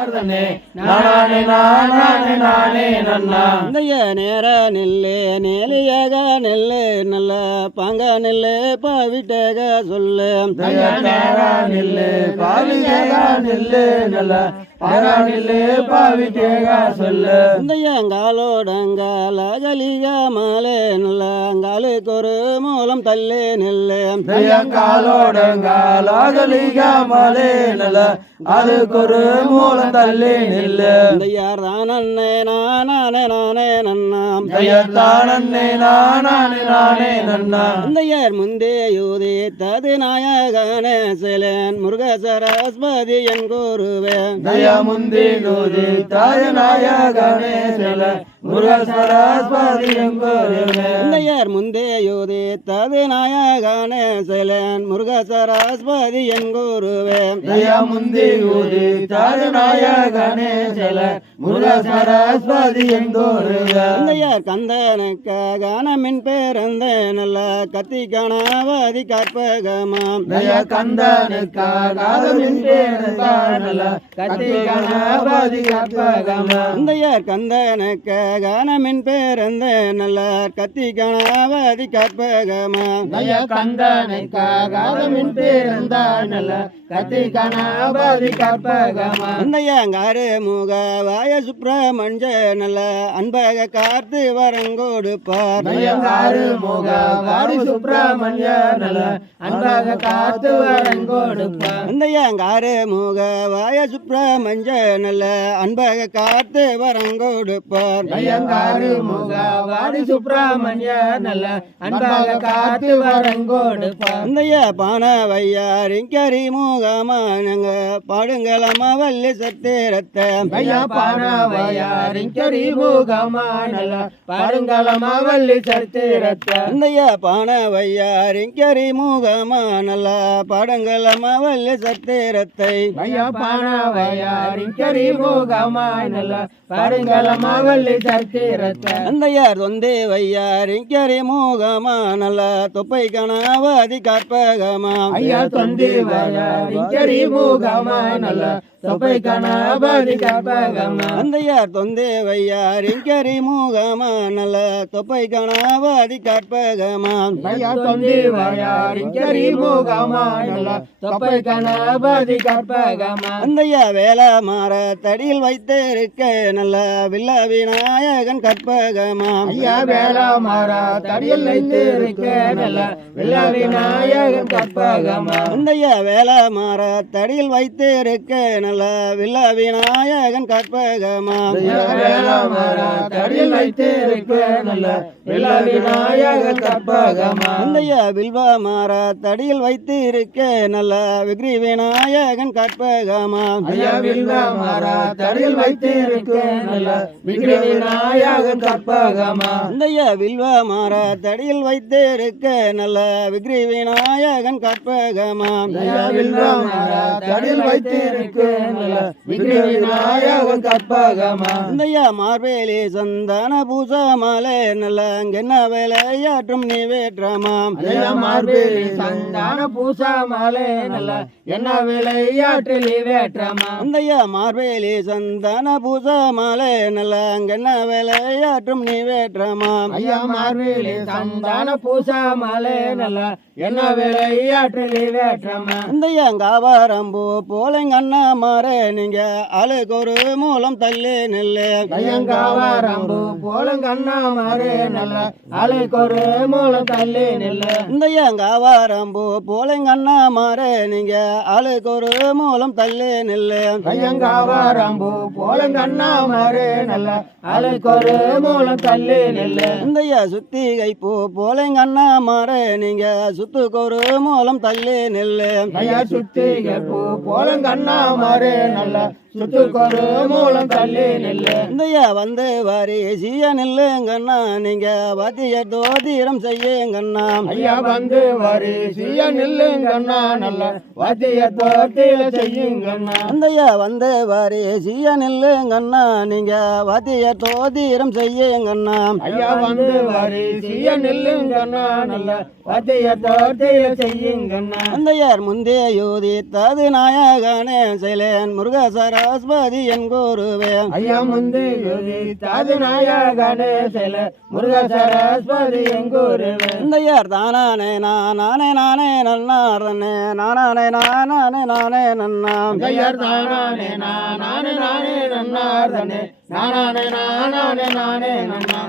நானே நானே நானே நானே நன்னா இந்தைய நேர நெல்லு நேலியாக நெல்லு நல்ல பாங்க நெல்லு பாவிட்டக சொல்லு நெல்லு பாவிட்டேக நெல்லு நல்ல பாரானிலே பாவிட்டேக சொல்லு இந்தையங்காலோடங்கால கலிக மாலே நல்ல அங்காலுக்கு ஒரு மூலம் தள்ளி நெல்லு கையங்காலோடங்கால கலிக மாலே நல்ல அதுக்கு ஒரு மூலம் தள்ளி நெல்லு இந்தையார் தானே நானே நானே நன்னாம் தானே நானே நானே நன்னா இந்தையார் முந்தே யூதி தது நாயகனே சிலன் முருக சரஸ்வதி என் கூறுவேன் முந்தி நூதி தாய நாயகனே சில முருக சரஸ்வதி இந்தையார் முந்தே யூதி தது நாயகனே சிலன் முருக சரஸ்வதி என் கூறுவேன் முந்தி யூதி தாய நாயகனே சில முருக சரஸ்வதி இந்தையார் கந்தனுக்க கானமின் பேரந்த நல்ல கத்தி கணாவதி கற்பகமாம் கந்தனுக்காகமின் பேரந்த கத்தி கணாவதி கற்பகமா இந்தையார் கந்தனுக்க கானமின் பேரந்த நல்ல கத்தி கணாவதி கற்பகமாம் கந்தனுக்காகமின் பேரந்த நல்ல கத்தி கணாவதி கற்பகமா இந்தையாங்காரு முக வாய சுப்பிரமணிய நல்ல அன்பக காத்து வரங்கொடுப்பார் முக வாடி சுப்பிரமணிய நல்ல அன்பக காத்து வரங்கொடுப்பார் இந்தையாங்காரு முக வாய சுப்பிரமணிய நல்ல அன்பக காத்து வரங்கொடுப்பார் முக வாடி சுப்பிரமணிய நல்ல அன்பக காத்து வரங்கொடுப்பார் இந்தைய பான வையாரிங்கரி முகமானங்க பாடுங்களமா வள்ளி சத்திரத்தை பானவையாரிங்கரி முகமானல பாடுங்களமா வள்ளி சத்திரத்தை இந்தைய பான வையாரிங்கரி முகமானல பாடுங்களமா வள்ளி சத்திரத்தை பானவையாரிங்கரி முகமானல பாடுங்களமா வள்ளி சத்திரத்தை இந்தையார் தொந்தே வையாரிங்கரி முகமானல தொப்பை கணாவதி கற்பகமாம் தொந்தி வையாரிங்கரி முகமானல தொப்பை கணாவதி கற்பகமா அந்தையார் தொந்தே வையாரிங்கரி முகமானல தொப்பை கணாவதி கற்பகமாம் தொந்தி வையாரிங்கரி முகமானல தொப்பை கணாவதி கற்பகமா அந்தையா வேல மாற தடியில் வைத்திருக்க நல்ல வில்ல விநாயகன் கற்பகமாம் வேல மாற தடியில் வைத்திருக்க நல்ல வில்ல விநாயகன் கற்பகமா அந்தையா வேல மாற தடியில் வைத்திருக்க நல்ல வில்ல விநாயகன் கற்பகமாம் வேல மாற தடியில் வைத்திருக்க நல்ல வில்ல விநாயகன் கற்பகமா அந்தையா வில்வ மாற தடியில் வைத்திருக்க நல்ல விக்ரி விநாயகன் கற்பகமாம் வில்வ மாற தடியில் வைத்திருக்க நல்ல விக்ரி விநாயகன் கற்பகமா அந்தையா வில்வ மாற தடியில் வைத்திருக்க நல்ல விக்ரி விநாயகன் கற்பகமாம் வில்வ மாற தடியில் வைத்திருக்க நல்ல விக்ரி விநாயகன் கற்பகமா இந்தையா மார்பேலி சந்தான பூச மாலை நல்ல அங்கென்ன வேலையாற்றும் நீவேற்றமாம் மார்பேலி சந்தான பூச மாலை நல்ல என்ன விளையாட்டில் வேற்றமா இந்தையா மார்பேலி சந்தான பூச மாலை நல்ல அங்கென்ன வேலையாற்றும் நீவேற்றமாம் மார்பேலி சந்தான பூச மாலை நல்ல என்ன விளையாட்டில் வேற்றமா இந்தையா காவாரம்பூ போலங்கண்ணா மாறே நீங்க ஆளுக்கு ஒரு மூலம் தள்ளி நெல்லு கையங்காவாரம்பு போலங்கண்ணா மாறே நல்ல ஆளுக்கு ஒரு மூலம் தள்ளி நெல்லு இந்தையா காவாரம்பூ போலங்கண்ணா மாறே நீங்க ஆளுக்கு ஒரு மூலம் தள்ளி நெல்லு கையங்காவாரம்பு போலங்கண்ணா மாறே நல்ல ஆளுக்கு ஒரு மூலம் தள்ளி நெல்லு இந்தையா சுத்திகை பூ போலங்கண்ணா மாறே நீங்க சுத்துக்கு ஒரு மூலம் தள்ளி நெல்லு சுத்திகை பூ போலங்கண்ணா மாறே நல்ல சுத்துக்கொரு மூலம் தள்ளி நெல்லு இந்தையா வந்து வாரி சீய நில்லுங்கண்ணா நீங்க வாத்திய தோதிரம் செய்யுங்கண்ணா வந்து வாரி சீய நில்லுங்கண்ணா நல்ல வாத்திய தோத்திர செய்யுங்கண்ணா இந்தையா வந்து வாரி சீய நில்லுங்கண்ணா நீங்க வாத்திய தோதிரம் செய்யுங்கண்ணா வந்து வாரி சீய நில்லுங்கண்ணா நல்ல வாத்திய பக்திய செய்யுங்கண்ணா தந்தையார் முந்தே யோதித்தது நாயகனே சைலேன் முருக சரஸ்வதி என் குருவே ஐயா முந்தி தாது நாயகனே சில முருக சரஸ்வதி எங்கூருவே தந்தையார் தானானே நானே நன்னார் தன்னே நானே நன்னாம் ஐயர் தானே நானே நன்னார் தனே நானே நன்னா